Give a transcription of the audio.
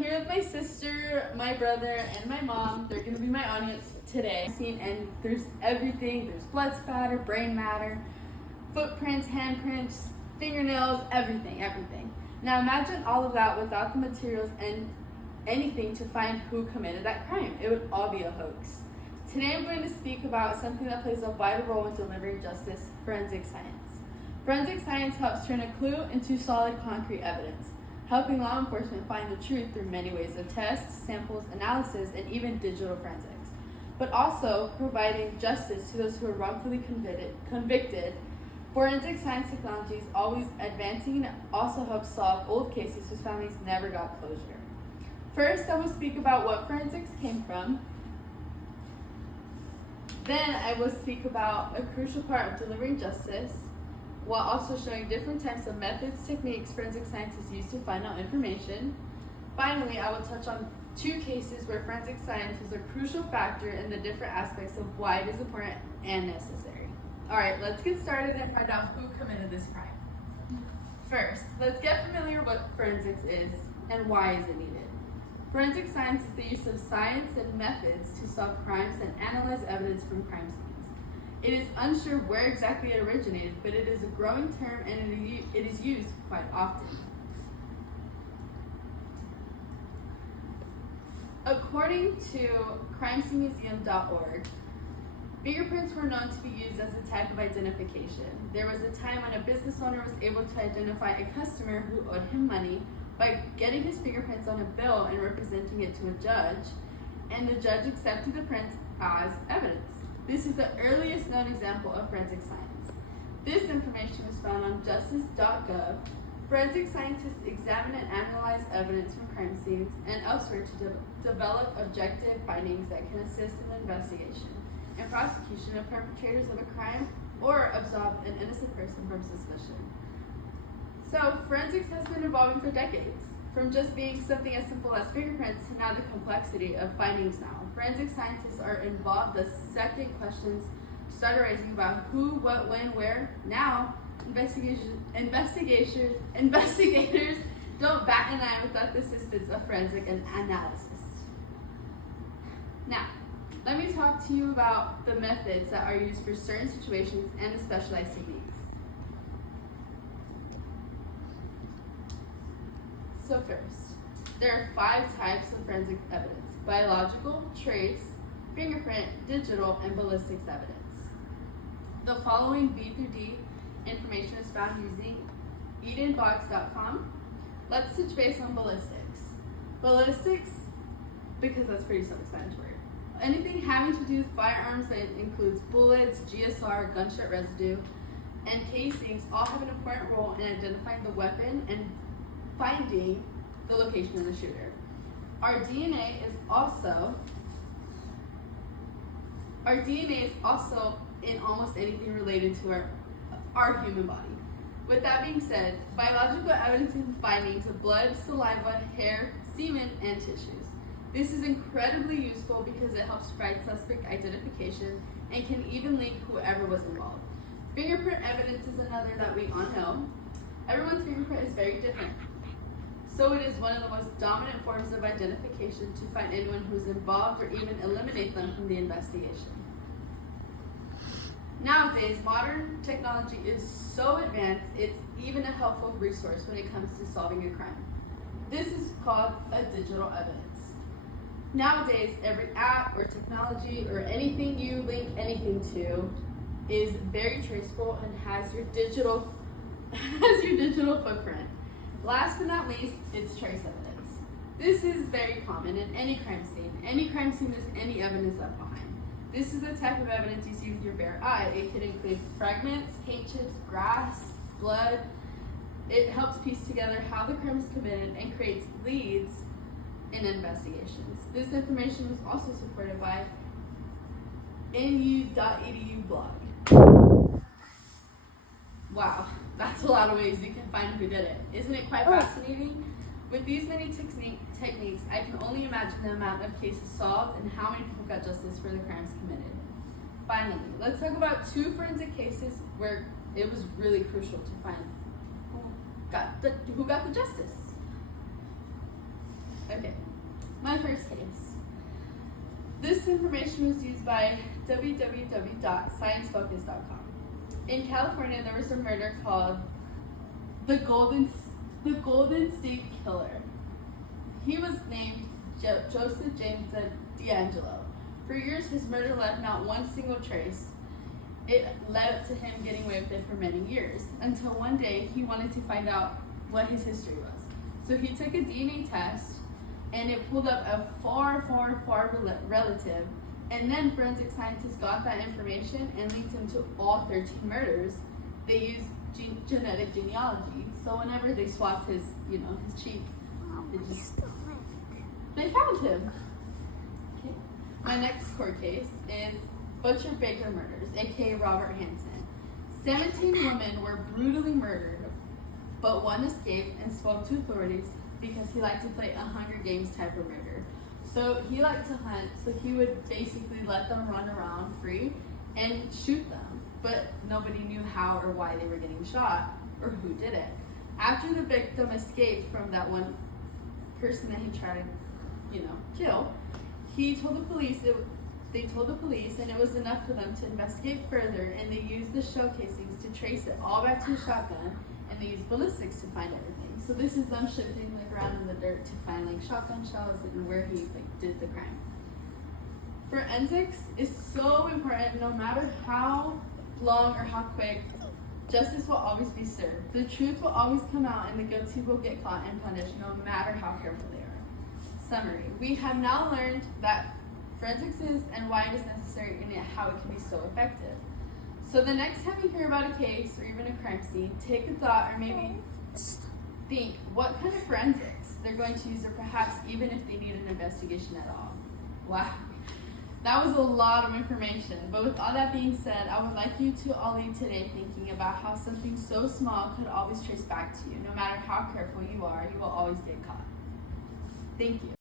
I'm here with my sister, my brother, and my mom. They're gonna be my audience today. And there's everything. There's blood spatter, brain matter, footprints, handprints, fingernails, everything. Now imagine all of that without the materials and anything to find who committed that crime. It would all be a hoax. Today I'm going to speak about something that plays a vital role in delivering justice: forensic science. Forensic science helps turn a clue into solid, concrete evidence, helping law enforcement find the truth through many ways of tests, samples, analysis, and even digital forensics, but also providing justice to those who are wrongfully convicted. Forensic science technology is always advancing and also helps solve old cases whose families never got closure. First, I will speak about what forensics came from. Then I will speak about a crucial part of delivering justice, while also showing different types of methods, techniques forensic scientists use to find out information. Finally, I will touch on 2 cases where forensic science is a crucial factor in the different aspects of why it is important and necessary. All right, let's get started and find out who committed this crime. First, let's get familiar what forensics is and why is it needed. Forensic science is the use of science and methods to solve crimes and analyze evidence from crime scenes. It is unsure where exactly it originated, but it is a growing term and it is used quite often. According to crimescenemuseum.org, fingerprints were known to be used as a type of identification. There was a time when a business owner was able to identify a customer who owed him money by getting his fingerprints on a bill and representing it to a judge, and the judge accepted the prints as evidence. This is the earliest known example of forensic science. This information is found on justice.gov. Forensic scientists examine and analyze evidence from crime scenes and elsewhere to develop objective findings that can assist in the investigation and prosecution of perpetrators of a crime or absolve an innocent person from suspicion. So, forensics has been evolving for decades, from just being something as simple as fingerprints to now the complexity of findings now. Forensic scientists are involved the second questions start arising about who, what, when, where. Now, investigators don't bat an eye without the assistance of forensic analysis. Now, let me talk to you about the methods that are used for certain situations and the specialized techniques. So first, there are 5 types of forensic evidence: biological, trace, fingerprint, digital, and ballistics evidence. The following B through D information is found using edenbox.com. Let's touch base on ballistics. Ballistics, because that's pretty self-explanatory. Anything having to do with firearms that includes bullets, GSR, gunshot residue, and casings all have an important role in identifying the weapon and finding the location of the shooter. Our DNA is also in almost anything related to our human body. With that being said, biological evidence and findings of blood, saliva, hair, semen, and tissues. This is incredibly useful because it helps provide suspect identification and can even link whoever was involved. Fingerprint evidence is another that we all know. Everyone's fingerprint is very different, so it is one of the most dominant forms of identification to find anyone who is involved or even eliminate them from the investigation. Nowadays, modern technology is so advanced, it's even a helpful resource when it comes to solving a crime. This is called a digital evidence. Nowadays, every app or technology or anything you link anything to is very traceable and has your digital footprint. Last but not least, it's trace evidence. This is very common in any crime scene. Any crime scene, there's any evidence left behind. This is the type of evidence you see with your bare eye. It can include fragments, paint chips, grass, blood. It helps piece together how the crime is committed and creates leads in investigations. This information is also supported by nu.edu blog. Wow, that's a lot of ways you can find who did it. Isn't it quite fascinating? With these many techniques, I can only imagine the amount of cases solved and how many people got justice for the crimes committed. Finally, let's talk about 2 forensic cases where it was really crucial to find who got the justice. Okay, my first case. This information was used by www.sciencefocus.com. In California, there was a murder called the Golden State Killer. He was named Joseph James D'Angelo. For years, his murder left not one single trace. It led up to him getting away with it for many years, until one day he wanted to find out what his history was. So he took a DNA test, and it pulled up a far relative, and then forensic scientists got that information and linked him to all 13 murders. They used genetic genealogy, so whenever they swapped his cheek, they found him. Okay. My next court case is Butcher Baker murders, aka Robert Hansen. 17 women were brutally murdered, but one escaped and spoke to authorities because he liked to play a Hunger Games type of murder. So he liked to hunt, so he would basically let them run around free and shoot them, but nobody knew how or why they were getting shot or who did it. After the victim escaped from that one person that he tried to, kill, they told the police, and it was enough for them to investigate further, and they used the shell casings to trace it all back to a shotgun, and they used ballistics to find everything. So this is them shifting around in the dirt to find shotgun shells and where he did the crime. Forensics is so important. No matter how long or how quick, justice will always be served. The truth will always come out, and the guilty will get caught and punished, no matter how careful they are. Summary: we have now learned that forensics is and why it is necessary and how it can be so effective. So the next time you hear about a case or even a crime scene, take a thought, or maybe think what kind of forensics they're going to use, or perhaps even if they need an investigation at all. Wow, that was a lot of information. But with all that being said, I would like you to all leave today thinking about how something so small could always trace back to you. No matter how careful you are, you will always get caught. Thank you.